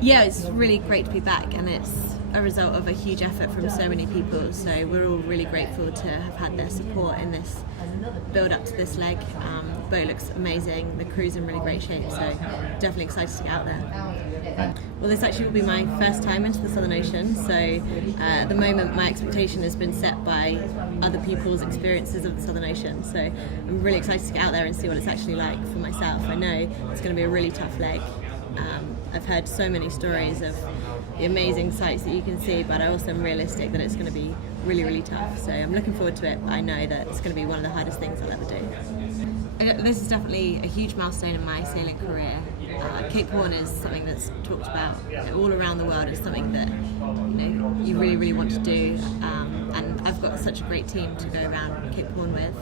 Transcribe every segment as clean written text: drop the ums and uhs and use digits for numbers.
Yeah, it's really great to be back, and it's a result of a huge effort from so many people, so we're all really grateful to have had their support in this build up to this leg. The boat looks amazing, the crew's in really great shape, so definitely excited to get out there. Well, this actually will be my first time into the Southern Ocean, so at the moment my expectation has been set by other people's experiences of the Southern Ocean, so I'm really excited to get out there and see what it's actually like for myself. I know it's going to be a really tough leg. I've heard so many stories of the amazing sights that you can see, but I also am realistic that it's going to be really, really tough. So I'm looking forward to it, but I know that it's going to be one of the hardest things I'll ever do. This is definitely a huge milestone in my sailing career. Cape Horn is something that's talked about all around the world. It's something that you really, really want to do, and I've got such a great team to go around Cape Horn with.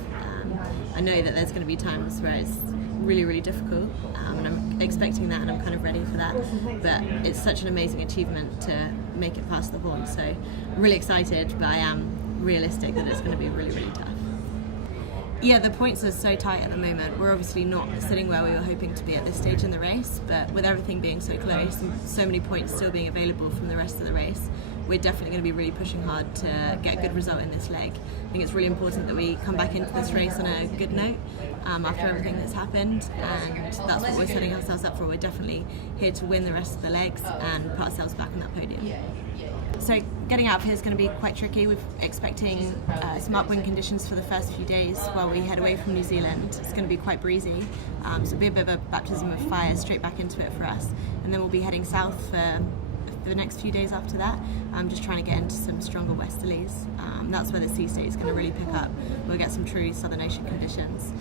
I know that there's going to be times where it's really, really difficult, and I'm expecting that, and I'm kind of ready for that, but it's such an amazing achievement to make it past the Horn, so I'm really excited, but I am realistic that it's going to be really, really tough. Yeah, the points are so tight at the moment. We're obviously not sitting where we were hoping to be at this stage in the race, but with everything being so close and so many points still being available from the rest of the race, we're definitely going to be really pushing hard to get a good result in this leg. I think it's really important that we come back into this race on a good note after everything that's happened, and that's what we're setting ourselves up for. We're definitely here to win the rest of the legs and put ourselves back on that podium. So getting out of here is going to be quite tricky. We're expecting some upwind conditions for the first few days while we head away from New Zealand. It's going to be quite breezy, so it'll be a bit of a baptism of fire straight back into it for us, and then we'll be heading south for the next few days after that. I'm just trying to get into some stronger westerlies. That's where the sea state is going to really pick up. We'll get some true Southern Ocean conditions.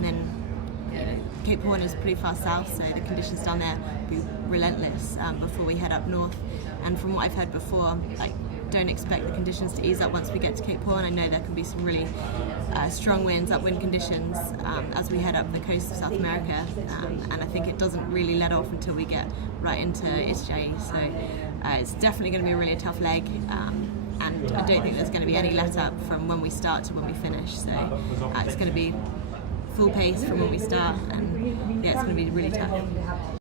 Then Cape Horn is pretty far south, so the conditions down there will be relentless before we head up north. And from what I've heard before, don't expect the conditions to ease up once we get to Cape Horn. I know there can be some really strong winds, upwind conditions as we head up the coast of South America, and I think it doesn't really let off until we get right into Itajaí. So it's definitely going to be a really tough leg, and I don't think there's going to be any let up from when we start to when we finish. So it's going to be full pace from when we start, and yeah, it's going to be really tough.